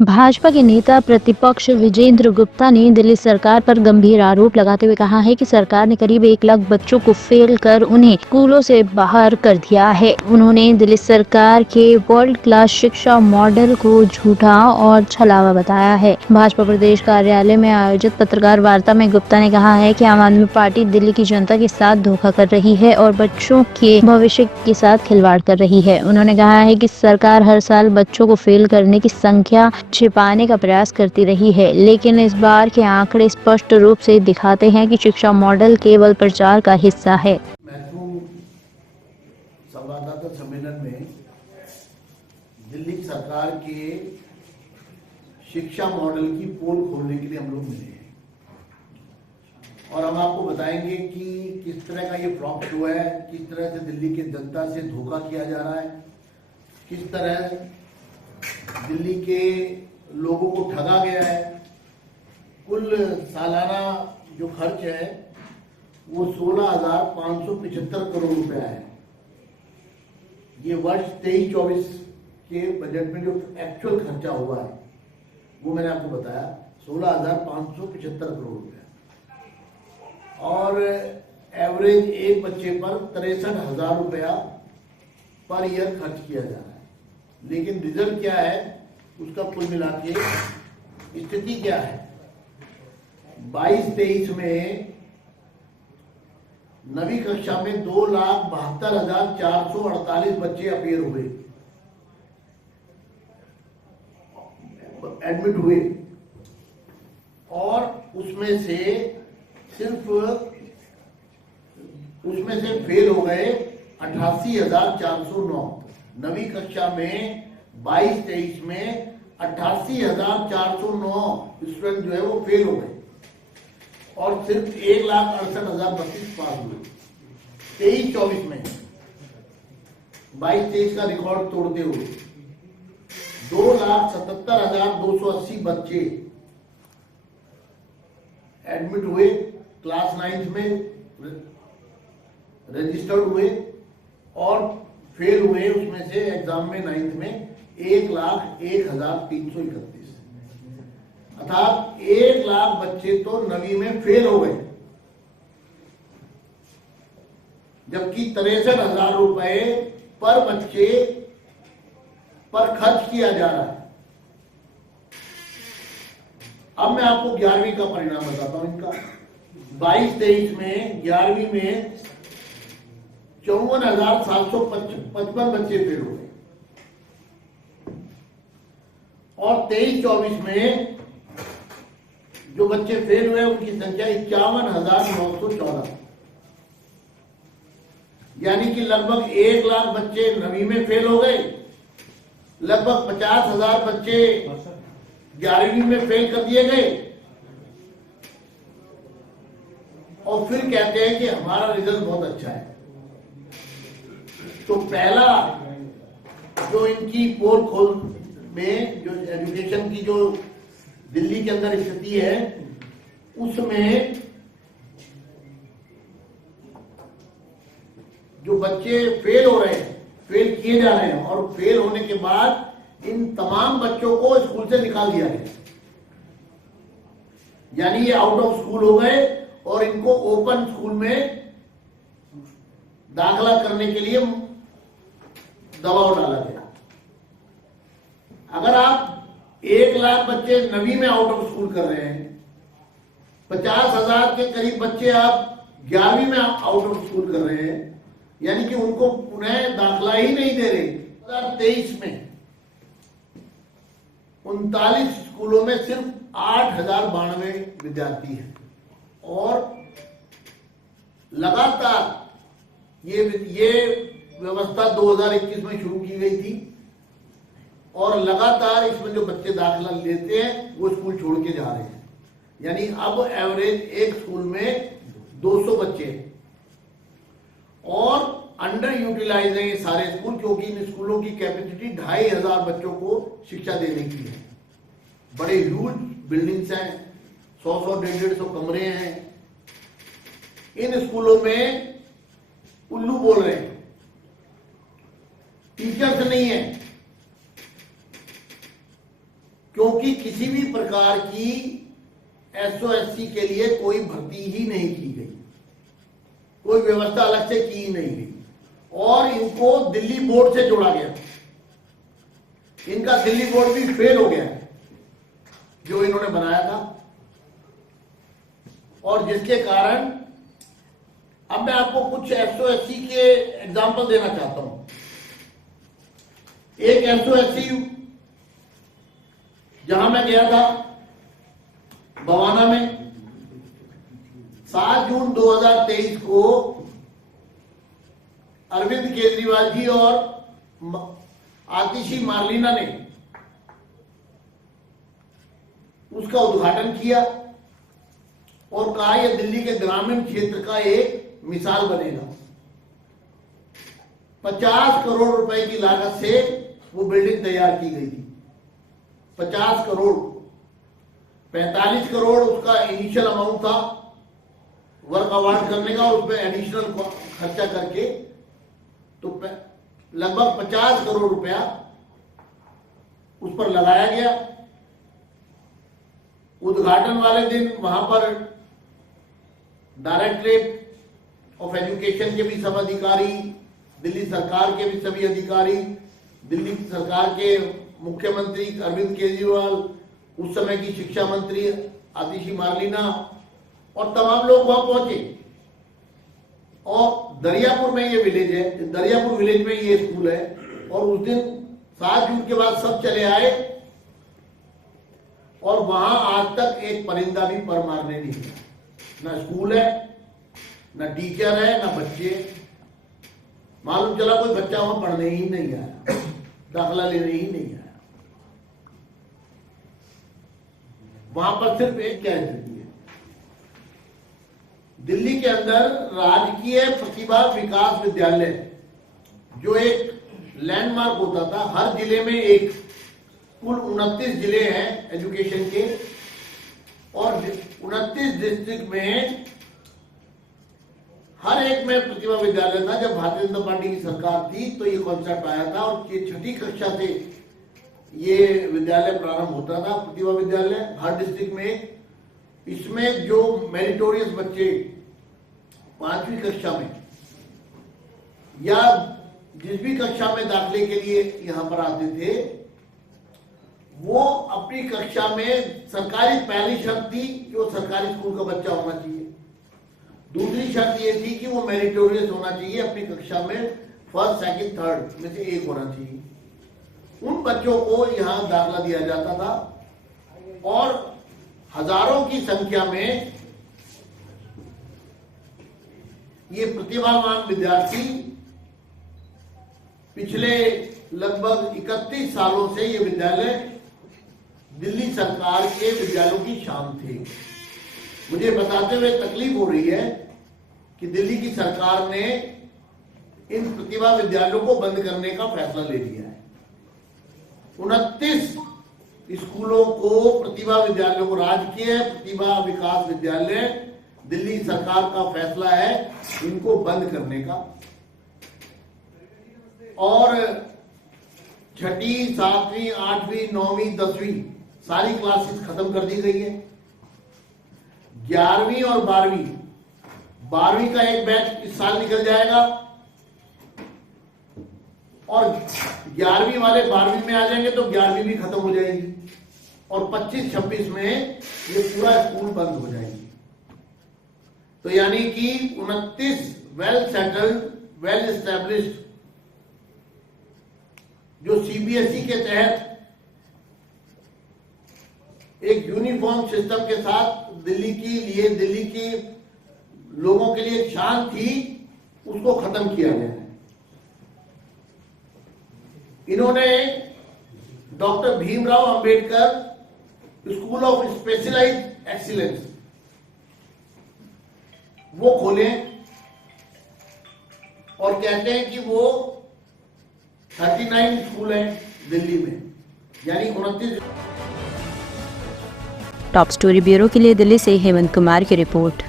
भाजपा के नेता प्रतिपक्ष विजेंद्र गुप्ता ने दिल्ली सरकार पर गंभीर आरोप लगाते हुए कहा है कि सरकार ने करीब 1 लाख बच्चों को फेल कर उन्हें स्कूलों से बाहर कर दिया है। उन्होंने दिल्ली सरकार के वर्ल्ड क्लास शिक्षा मॉडल को झूठा और छलावा बताया है। भाजपा प्रदेश कार्यालय में आयोजित पत्रकार वार्ता में गुप्ता ने कहा है कि आम आदमी पार्टी दिल्ली की जनता के साथ धोखा कर रही है और बच्चों के भविष्य के साथ खिलवाड़ कर रही है। उन्होंने कहा है कि सरकार हर साल बच्चों को फेल करने की संख्या छिपाने का प्रयास करती रही है, लेकिन इस बार के आंकड़े स्पष्ट रूप से दिखाते हैं कि शिक्षा मॉडल केवल प्रचार का हिस्सा है। महत्वपूर्ण संवाददाता सम्मेलन में दिल्ली सरकार के शिक्षा मॉडल की पोल खोलने के लिए हम लोग मिले हैं और हम आपको बताएंगे कि किस तरह का ये फ्लॉप शो है, किस तरह से दिल्ली की जनता से धोखा किया जा रहा है, किस तरह दिल्ली के लोगों को ठगा गया है। कुल सालाना जो खर्च है वो 16,575 करोड़ रुपया है। ये वर्ष 23-24 के बजट में जो एक्चुअल खर्चा हुआ है वो मैंने आपको बताया 16,575 करोड़ रुपया और एवरेज एक बच्चे पर 63,000 रुपया पर ईयर खर्च किया जा रहा है। लेकिन रिजल्ट क्या है, उसका कुल मिला के स्थिति क्या है। 22-23 में 9वीं कक्षा में 2,72,448 बच्चे अपीयर हुए, एडमिट हुए और उसमें से फेल हो गए 88,409। 9वीं कक्षा में 22-23 में 88,409 स्टूडेंट जो है वो फेल हो गए और सिर्फ 1,68,032 पास हुए। 23-24 में 22-23 का रिकॉर्ड तोड़ते हुए 2,77,280 बच्चे एडमिट हुए, क्लास 9 में रजिस्टर्ड हुए और फेल हुए। उसमें से एग्जाम में 9th में 1,01,331, अर्थात 1 लाख बच्चे तो 9वीं में फेल हो गए, जबकि 63,000 रुपए पर बच्चे पर खर्च किया जा रहा है। अब मैं आपको 11वीं का परिणाम बताता हूं इनका। 22-23 में 11वीं में 54,755 बच्चे फेल हो गए और 23-24 में जो बच्चे फेल हुए उनकी संख्या 51,914, यानी कि लगभग 1 लाख बच्चे 9वीं में फेल हो गए, लगभग 50,000 बच्चे 11वीं में फेल कर दिए गए और फिर कहते हैं कि हमारा रिजल्ट बहुत अच्छा है। तो पहला जो इनकी पोल खोल में जो एजुकेशन की जो दिल्ली के अंदर स्थिति है उसमें जो बच्चे फेल हो रहे हैं, फेल किए जा रहे हैं और फेल होने के बाद इन तमाम बच्चों को स्कूल से निकाल दिया गया, यानी ये आउट ऑफ स्कूल हो गए और इनको ओपन स्कूल में दाखला करने के लिए दबाव डाला गया। अगर आप 1 लाख बच्चे 9वीं में आउट ऑफ स्कूल कर रहे हैं, 50,000 के करीब बच्चे आप 11वीं में आउट ऑफ स्कूल कर रहे हैं, यानी कि उनको पुनः दाखला ही नहीं दे रहे। 2023 में 39 स्कूलों में सिर्फ 8,092 विद्यार्थी हैं और लगातार ये व्यवस्था 2021 में शुरू की गई थी और लगातार इसमें जो बच्चे दाखिला लेते हैं वो स्कूल छोड़ के जा रहे हैं, यानी अब एवरेज एक स्कूल में 200 बच्चे और अंडर यूटिलाइज है ये सारे स्कूल, क्योंकि इन स्कूलों की कैपेसिटी 2,500 बच्चों को शिक्षा देने की है। बड़े ह्यूज बिल्डिंग्स हैं, 100-150 कमरे हैं। इन स्कूलों में उल्लू बोल रहे हैं, टीचर्स नहीं है, क्योंकि किसी भी प्रकार की SOSC के लिए कोई भर्ती ही नहीं की गई, कोई व्यवस्था अलग से की नहीं गई और इनको दिल्ली बोर्ड से जोड़ा गया। इनका दिल्ली बोर्ड भी फेल हो गया है जो इन्होंने बनाया था, और जिसके कारण अब मैं आपको कुछ SOSC के एग्जाम्पल देना चाहता हूं। एक SOSC जहां मैं गया था बवाना में 7 जून 2023 को अरविंद केजरीवाल जी और आतिशी मार्लिना ने उसका उद्घाटन किया और कहा यह दिल्ली के ग्रामीण क्षेत्र का एक मिसाल बनेगा। 50 करोड़ रुपए की लागत से वो बिल्डिंग तैयार की गई थी। 50 करोड़, 45 करोड़ उसका इनिशियल अमाउंट था वर्क अवार्ड करने का, और उसमें एडिशनल खर्चा करके तो लगभग 50 करोड़ रुपया उस पर लगाया गया। उद्घाटन वाले दिन वहां पर डायरेक्टरेट ऑफ एजुकेशन के भी सब अधिकारी, दिल्ली सरकार के भी सभी अधिकारी, दिल्ली सरकार के मुख्यमंत्री अरविंद केजरीवाल, उस समय की शिक्षा मंत्री आतिशी मार्लिना और तमाम लोग वहां पहुंचे। और दरियापुर में ये विलेज है, दरियापुर विलेज में ये स्कूल है, और उस दिन 7 जून के बाद सब चले आए और वहां आज तक एक परिंदा भी पर मारने नहीं गया। ना स्कूल है, ना टीचर है, ना बच्चे। मालूम चला कोई बच्चा वहां पढ़ने ही नहीं आया, दाखिला लेने ही नहीं आया। वहां पर सिर्फ एक क्या स्थिति है, दिल्ली के अंदर राजकीय प्रतिभा विकास विद्यालय जो एक लैंडमार्क होता था, हर जिले में एक, कुल 29 जिले हैं एजुकेशन के, और 29 डिस्ट्रिक्ट में हर एक में प्रतिभा विद्यालय था। जब भारतीय जनता पार्टी की सरकार थी तो ये कॉन्सेप्ट आया था और ये 6ठी कक्षा से ये विद्यालय प्रारंभ होता था, प्रतिभा विद्यालय हर डिस्ट्रिक्ट में। इसमें जो मेरिटोरियस बच्चे 5वीं कक्षा में या जिस भी कक्षा में दाखिले के लिए यहां पर आते थे, वो अपनी कक्षा में सरकारी, पहली शर्त थी कि वो सरकारी स्कूल का बच्चा होना चाहिए। दूसरी शर्त ये थी कि वो मेरिटोरियस होना चाहिए, अपनी कक्षा में फर्स्ट, सेकंड, थर्ड में से एक होना चाहिए। उन बच्चों को यहां दाखिला दिया जाता था और हजारों की संख्या में ये प्रतिभावान विद्यार्थी पिछले लगभग 31 सालों से ये विद्यालय दिल्ली सरकार के विद्यालयों की शान थे। मुझे बताते हुए तकलीफ हो रही है कि दिल्ली की सरकार ने इन प्रतिभा विद्यालयों को बंद करने का फैसला ले लिया है। 29 स्कूलों को, प्रतिभा विद्यालयों को, राजकीय प्रतिभा विकास विद्यालय, दिल्ली सरकार का फैसला है इनको बंद करने का। और 6ठी, 7वीं, 8वीं, 9वीं, 10वीं सारी क्लासेस खत्म कर दी गई है। 11वीं और 12वीं का एक बैच इस साल निकल जाएगा और 11वीं वाले 12वीं में आ जाएंगे तो 11वीं भी खत्म हो जाएगी और 25-26 में ये पूरा स्कूल बंद हो जाएगी। तो यानी कि 29 वेल सेटल्ड, वेल एस्टेब्लिश्ड जो CBSE के तहत एक यूनिफॉर्म सिस्टम के साथ दिल्ली के लोगों के लिए एक शान थी, उसको खत्म किया गया है। इन्होंने doctor Bhimrao Ambedkar school of specialised excellence वो खोले और कहते हैं कि वो 39 स्कूल है दिल्ली में, यानी 29। टॉप स्टोरी ब्यूरो के लिए दिल्ली से हेमंत कुमार की रिपोर्ट।